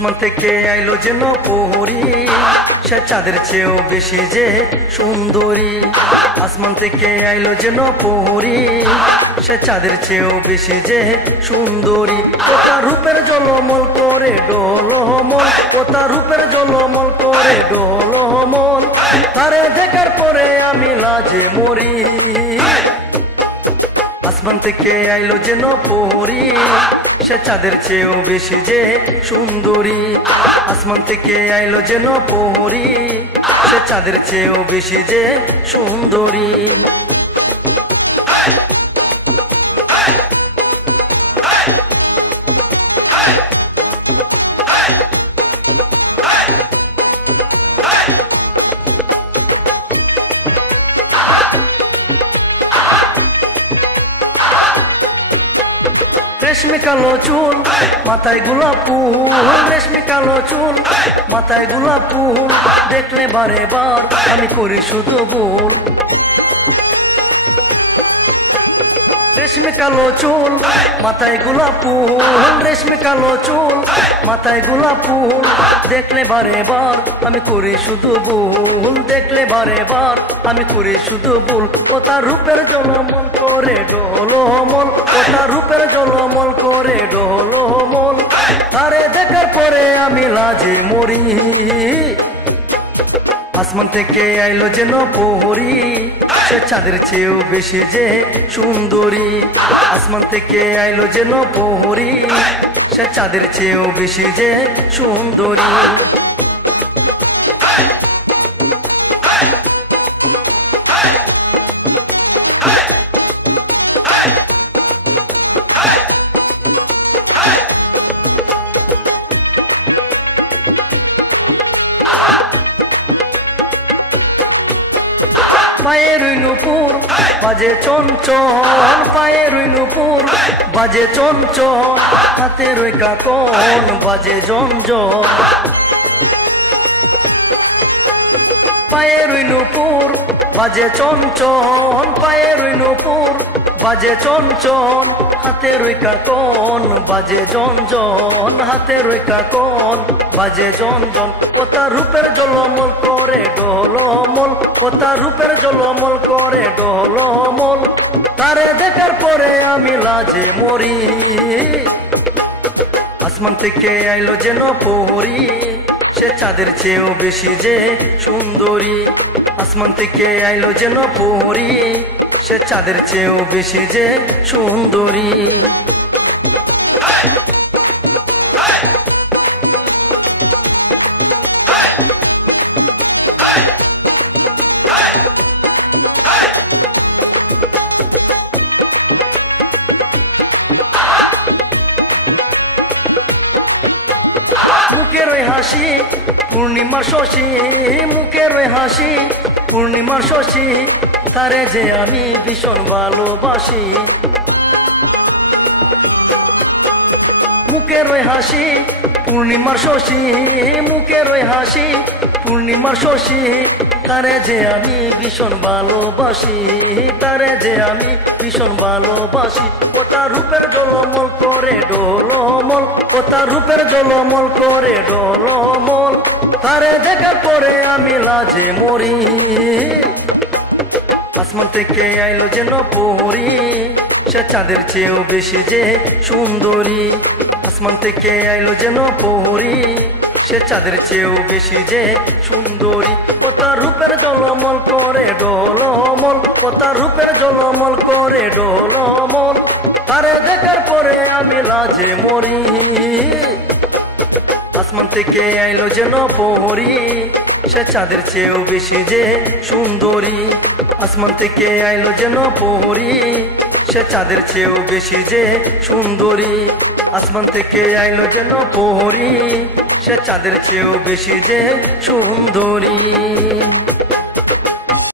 আসমান থেকে আইলো যেন পহরি সে চাঁদের চেয়েও বেশি যে সুন্দরী। আসমান থেকে আইলো যেন পহরি সে চাঁদের চেয়েও বেশি যে সুন্দরী। ওটা রূপের জলমল করে ডোলমল। ওটা রূপের জলমল করে ডোলমল। তারে দেখার পরে আমি লাজে মরি। আসমান থেকে আইলো যেন পহরি সে চাঁদের চেয়েও বেশি যে সুন্দরী। আসমান থেকে আইলো যেন পহরি সে চাঁদের চেয়েও বেশি যে সুন্দরী। রেশমি কালো চুল, মাথায় গোলাপ ফুল রেশমি কালো চুল, মাথায় গোলাপ ফুল দেখলে বারে বার আমি করি শুধু ভুল। রেশমি কালো চুল, মাথায় গোলাপ ফুল রেশমি কালো চুল, মাথায় গোলাপ ফুল দেখলে বারে বার আমি করি শুধু ভুল, দেখলে বারে বার আমি করি শুধু ভুল। ও তার রূপের জলমল করে ডোলমল ও তার রূপের জলমল করে ডোলমল তারে দেখার পরে আমি লাজে মরি। আসমান থেকে আইলো যেন পহরি সে চাঁদের চেয়েও বেশি যে সুন্দরী। আসমান থেকে আইলো যেন পহরি সে চাঁদের চেয়েও বেশি যে সুন্দরী। বাজে চঞ্চল পায়ের নুপুর বাজে চঞ্চল হাতে রই কাকন বাজে জঞ্জল পায়ের নুপুর বাজে চঞ্চল পায়ের নুপুর বাজে চঞ্চল হাতে রই কাকন বাজে জঞ্জন হাতে রই কাকন বাজে জঞ্জন ও তার রূপের জলমল করে ডোলমল। ও তার রূপের জলমল করে ডোলমল। তারে দেখার পরে আমি লাজে মরি। আসমান থেকে আইলো যেন পহরি। সে চাঁদের চেয়েও বেশি যে সুন্দরী। আসমান থেকে আইলো যেন পহরি। সে চাঁদের চেয়েও বেশি যে সুন্দরী। পূর্ণিমার শশী মুখের হাসি পূর্ণিমার শশী তারে যে আমি ভীষণ ভালোবাসি। মুখের ওই হাসি, পূর্ণিমার শশী, মুখের ওই হাসি, পূর্ণিমার শশী, তারে যে আমি ভীষণ ভালোবাসি, তারে যে আমি ভীষণ ভালোবাসি। ও তার রূপের জলমল করে ডোলমল, ও তার রূপের জলমল করে ডোলমল, তারে দেখার পরে আমি লাজে মরি। আসমান থেকে আইলো যেন পহরি সে চাঁদের চেয়েও বেশি যে সুন্দরী। আসমান থেকে আইলো যেন পহরি সে চাঁদের চেয়েও বেশি যে সুন্দরী। ও তার রূপের জলমল করে ডোলমল ও তার রূপের জলমল করে ডোলমল। তারে দেখার পরে আমি লাজে মরি। আসমান থেকে আইলো যেন পোহরি সে চাঁদের চেয়েও বেশি যে সুন্দরী। আসমান থেকে আইলো যেন পোহরি সে চাঁদের চেয়েও বেশি যে সুন্দরী। আসমান থেকে আইলো যেন পোহরি সে চাঁদের চেয়েও বেশি যে সুন্দরী।